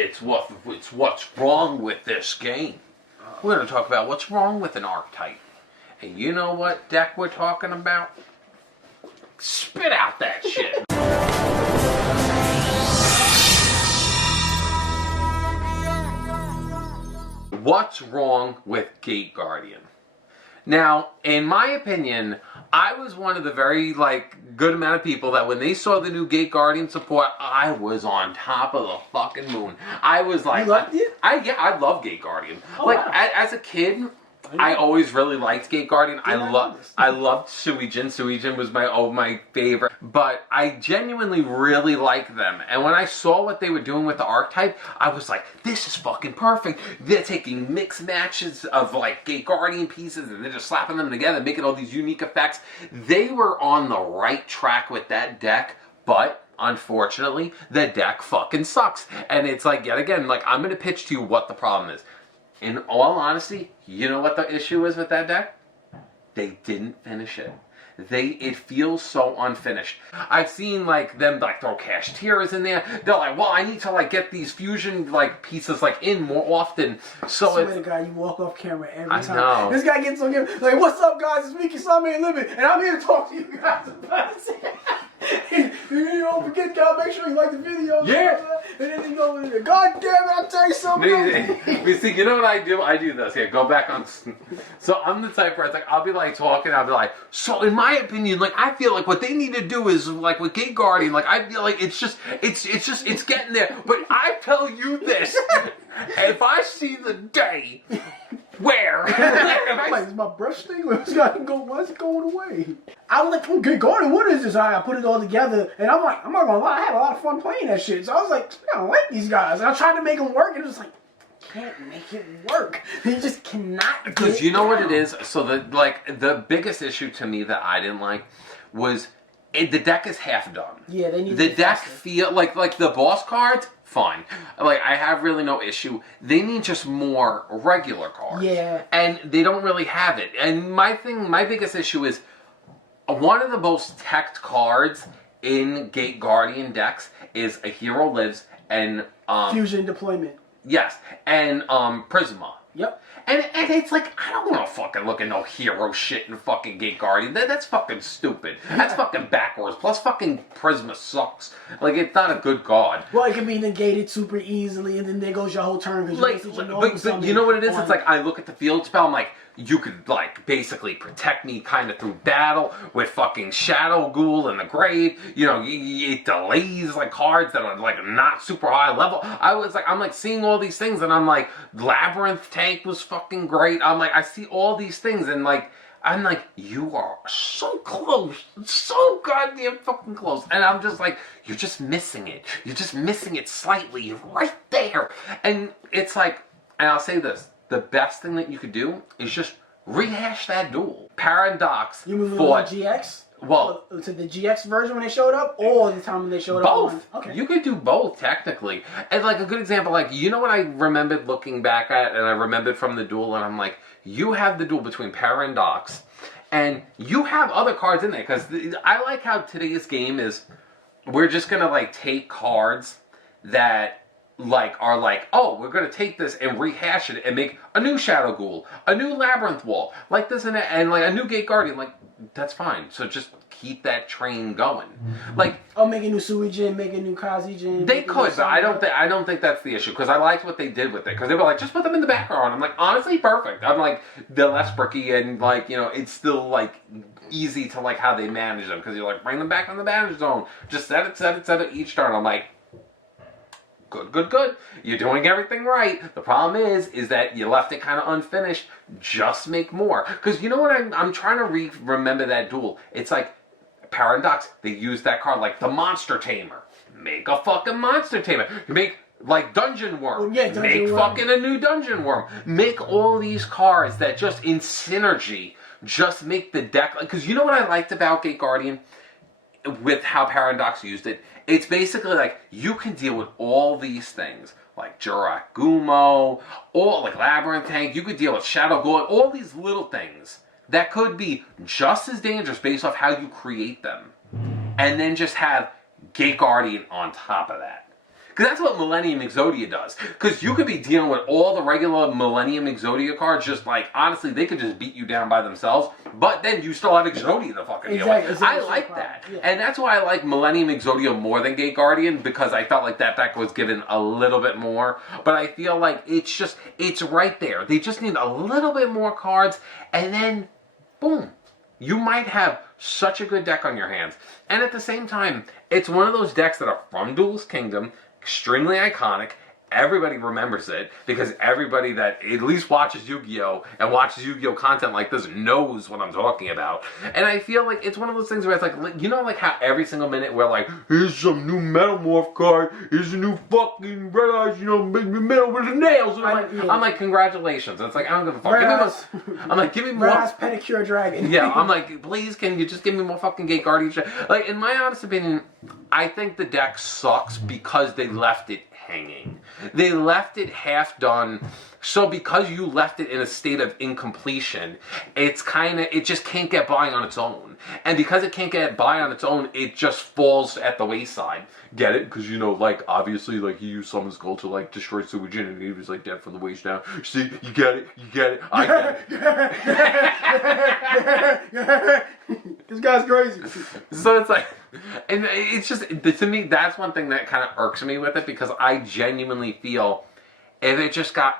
It's what's wrong with this game. We're going to talk about what's wrong with an archetype. And you know what deck we're talking about? Spit out that shit. What's wrong with Gate Guardian? Now, in my opinion, I was one of the very, good amount of people that when they saw the new Gate Guardian support, I was on top of the fucking moon. I was like... You loved it? I love Gate Guardian. Oh, wow. As a kid, I always really liked Gate Guardian. I loved Suijin. Suijin was my favorite. But I genuinely really liked them. And when I saw what they were doing with the archetype, I was like, this is fucking perfect. They're taking mixed matches of Gate Guardian pieces and they're just slapping them together, making all these unique effects. They were on the right track with that deck, but unfortunately, the deck fucking sucks. And it's yet again, I'm going to pitch to you what the problem is. In all honesty, you know what the issue is with that deck? They didn't finish it. It feels so unfinished. I've seen them throw Cashteras in there. They're like, well, I need to get these fusion pieces in more often. So I swear to God, you walk off camera every time. I know. This guy gets on camera what's up, guys? It's me, Kisame and Living, and I'm here to talk to you guys about it. You don't forget, guys, make sure you like the video. Yeah. And then you go, God damn it, I'll tell you something. You see, you know what I do? I do this. Here, go back on. So I'm the type where it's I'll be talking, I'll be so in my opinion, I feel what they need to do is with Gate Guardian, I feel it's getting there. But I tell you this, if I see the day where I'm is my brush thing? Why is it going away? I was like, Gate Guardian, what is this? I put it all together, and I'm not gonna lie, I had a lot of fun playing that shit. So I was like, I don't like these guys. And I tried to make them work, and it was can't make it work. You just cannot. Because you know what it is. So the biggest issue to me that I didn't like was the deck is half done. Yeah, they need the deck feel like the boss cards. Fine. I have really no issue. They need just more regular cards. Yeah. And they don't really have it. And my biggest issue is one of the most teched cards in Gate Guardian decks is a Hero Lives and Fusion Deployment. Yes, and Prisma. Yep. And it's I don't want to fucking look at no hero shit in fucking Gate Guardian. That's fucking stupid. That's fucking backwards. Plus fucking Prisma sucks. It's not a good card. Well, it can be negated super easily, and then there goes your whole turn. But you know what it is? It's I look at the field spell, I'm you could basically protect me kind of through battle with fucking Shadow Ghoul in the grave. It delays cards that are not super high level. I'm seeing all these things and I'm Labyrinth Tank was fucking great. I see all these things and I'm you are so close, so goddamn fucking close. And I'm just you're just missing it. You're just missing it slightly. You're right there. And it's and I'll say this. The best thing that you could do is just rehash that duel. Paradox. You mean fought GX? Well, to the GX version when they showed up, or the time when they showed both. up? Both. Okay. You could do both, technically. And a good example, you know what I remembered looking back at, and I remembered from the duel, and I'm you have the duel between Paradox, and you have other cards in there, because I like how today's game is, we're just going to, take cards that are oh, we're gonna take this and rehash it and make a new Shadow Ghoul, a new Labyrinth Wall, this and a new Gate Guardian. That's fine. So just keep that train going. Make a new Suijin, make a new Kazijin. They could, but I don't think that's the issue, because I liked what they did with it, because they were just put them in the background. I'm honestly perfect. I'm they're less bricky and it's still easy to how they manage them, because you're bring them back from the manage zone, just set it each turn. I'm good. You're doing everything right. The problem is that you left it kind of unfinished. Just make more. Because you know what I'm trying to remember that duel. It's Paradox. They use that card the Monster Tamer. Make a fucking Monster Tamer. Make Dungeon Worm. Yeah, Dungeon Make Worm. fucking a new Dungeon Worm. Make all these cards that just in synergy just make the deck. Because you know what I liked about Gate Guardian? With how Paradox used it, it's basically you can deal with all these things, Jurak Gumo, all Labyrinth Tank. You could deal with Shadow Ghoul, all these little things that could be just as dangerous based off how you create them, and then just have Gate Guardian on top of that. Because that's what Millennium Exodia does. Because you could be dealing with all the regular Millennium Exodia cards, just like, honestly, they could just beat you down by themselves, but then you still have Exodia to fucking deal with. Exactly. I like that. Yeah. And that's why I like Millennium Exodia more than Gate Guardian, because I felt like that deck was given a little bit more. But I feel like it's right there. They just need a little bit more cards, and then, boom. You might have such a good deck on your hands. And at the same time, it's one of those decks that are from Duel's Kingdom, extremely iconic. Everybody remembers it because everybody that at least watches Yu-Gi-Oh! And watches Yu-Gi-Oh! Content like this knows what I'm talking about. And I feel like it's one of those things where it's like, you know, like how every single minute we're like, here's some new Metamorph card, here's a new fucking Red Eyes, you know, metal with the nails. And I'm like, congratulations. And it's like, I don't give a fuck. Give me more. Red Eyes Pedicure Dragon. Yeah, I'm like, please, can you just give me more fucking Gate Guardian shit? Like, in my honest opinion, I think the deck sucks because they left it hanging. They left it half done. So because you left it in a state of incompletion, it just can't get by on its own. And because it can't get by on its own, it just falls at the wayside. Get it? Because, you know, like, obviously, like, he used Summon's Gold to, like, destroy Suijin, and he was, like, dead from the waist down. See? You get it? You get it? I get it. This guy's crazy. So it's like, and it's just, to me, that's one thing that kind of irks me with it, because I genuinely feel if it just got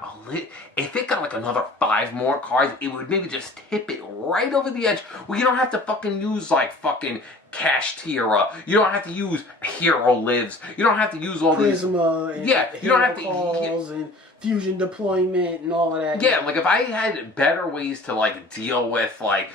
if it got like another 5 more cards, it would maybe just tip it right over the edge. Well, you don't have to fucking use like fucking Cash Tira. You don't have to use Hero Lives. You don't have to use all Prisma these. And yeah, you don't have to. Calls and fusion deployment and all of that. Yeah, like if I had better ways to like deal with like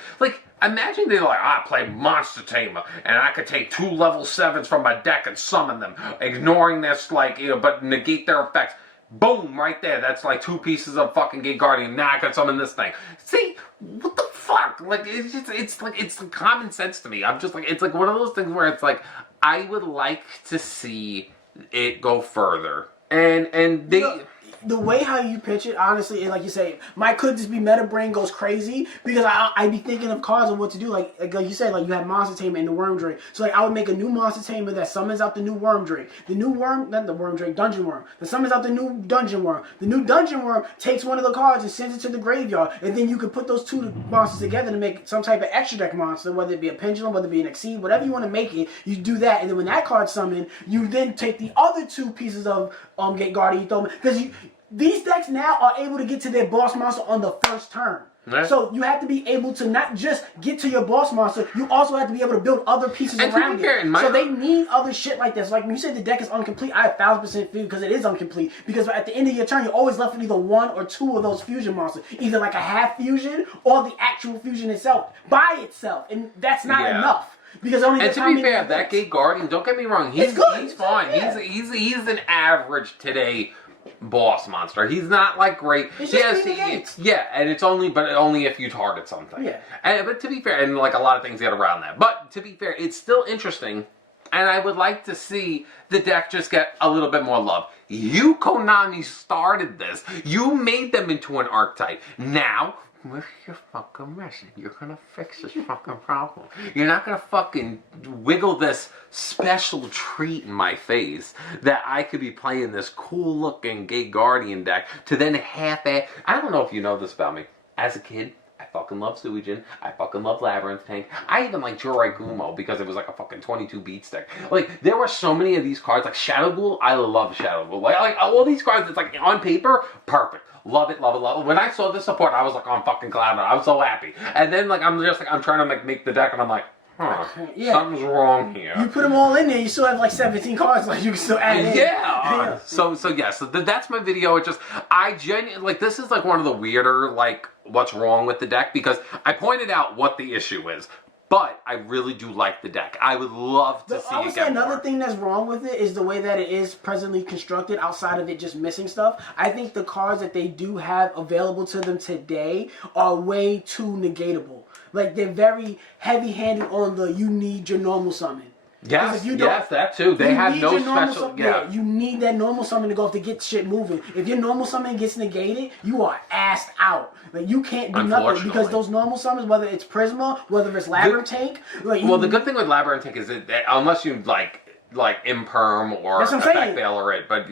imagine they're like, I play Monster Tamer and I could take 2 level 7s from my deck and summon them, ignoring this like, you know, but negate their effects. Boom, right there. That's like 2 pieces of fucking Gate Guardian. Now I can summon this thing. See, what the fuck? Like, it's common sense to me. I'm just like, it's like one of those things where it's like, I would like to see it go further. And they... The way how you pitch it, honestly, like you say, could just be meta brain goes crazy because I'd be thinking of cards and what to do. Like you said, like you had Monster Tamer and the Worm Drake. So like I would make a new Monster Tamer that summons out the new Worm Drake. The new Worm, not the Worm Drake, Dungeon Worm. That summons out the new Dungeon Worm. The new Dungeon Worm takes one of the cards and sends it to the graveyard. And then you could put those 2 monsters together to make some type of extra deck monster, whether it be a Pendulum, whether it be an Exceed, whatever you want to make it, you do that. And then when that card's summoned, you then take the other 2 pieces of Gate Guardian, you throw them, because these decks now are able to get to their boss monster on the first turn. Right. So you have to be able to not just get to your boss monster, you also have to be able to build other pieces around it. So they need other shit like this. Like when you say the deck is incomplete, I 1000% feel because it is incomplete. Because at the end of your turn, you're always left with either 1 or 2 of those fusion monsters. Either like a half fusion or the actual fusion itself by itself. And that's not enough. Because only and to be fair, that Gate Guardian, don't get me wrong, he's fine. Yeah. He's an average today boss monster. He's not like great. It's just yeah, and it's only if you target something. Yeah. But to be fair, and like a lot of things get around that. But to be fair, it's still interesting, and I would like to see the deck just get a little bit more love. You, Konami, started this. You made them into an archetype. Now, where's your fucking message? You're gonna fix this fucking problem. You're not gonna fucking wiggle this special treat in my face that I could be playing this cool looking Gate Guardian deck to then half-ass. I don't know if you know this about me. As a kid, I fucking love Suijin. I fucking love Labyrinth Tank. I even like Jorai Gumo because it was like a fucking 22 beat stick. Like, there were so many of these cards. Like Shadow Duel, I love Shadow Duel. Like all these cards, it's like on paper, perfect. Love it, love it, love it. When I saw this support, I was like on fucking cloud. I was so happy. And then like I'm trying to make the deck, and I'm like, something's wrong here. You put them all in there, you still have like 17 cards, like you can still add in. Yeah. So that's my video. It just, I genuinely, like, this is like one of the weirder, like, what's wrong with the deck, because I pointed out what the issue is. But I really do like the deck. I would love to see it get more. I would say another thing that's wrong with it is the way that it is presently constructed, outside of it just missing stuff. I think the cards that they do have available to them today are way too negatable. Like, they're very heavy-handed on the you need your normal summon. Yes, that too. They have no special... Yeah, you need that normal summon to go to get shit moving. If your normal summon gets negated, you are assed out. Like, you can't do nothing because those normal summons, whether it's Prisma, whether it's Labyrinth Tank... Well, the good thing with Labyrinth Tank is that unless you, like... like imperm or That's what I'm effect saying. veiler it, but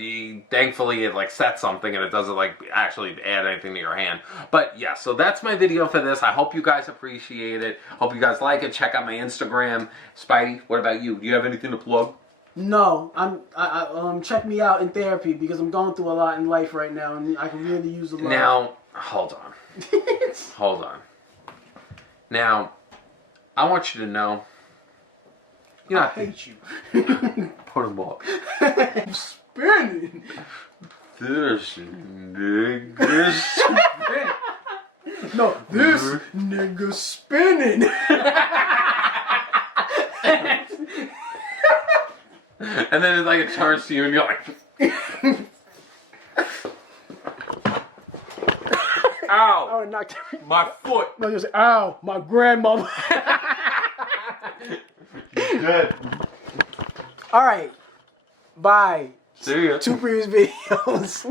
thankfully it like sets something and it doesn't like actually add anything to your hand. But yeah, so that's my video for this. I hope you guys appreciate it. Hope you guys like it. Check out my Instagram. Spidey, what about you? Do you have anything to plug? No, check me out in therapy because I'm going through a lot in life right now, and I can really use a lot. Now, hold on. Hold on. Now, I want you to know. You know, I hate you. put them up. I'm spinning. This nigga spinning. No, this nigga spinning. And then it's like it turns to you and you're like, ow, Oh, knocked my foot. No, just ow, my grandmother. Dead. All right, bye. See ya. 2 previous videos.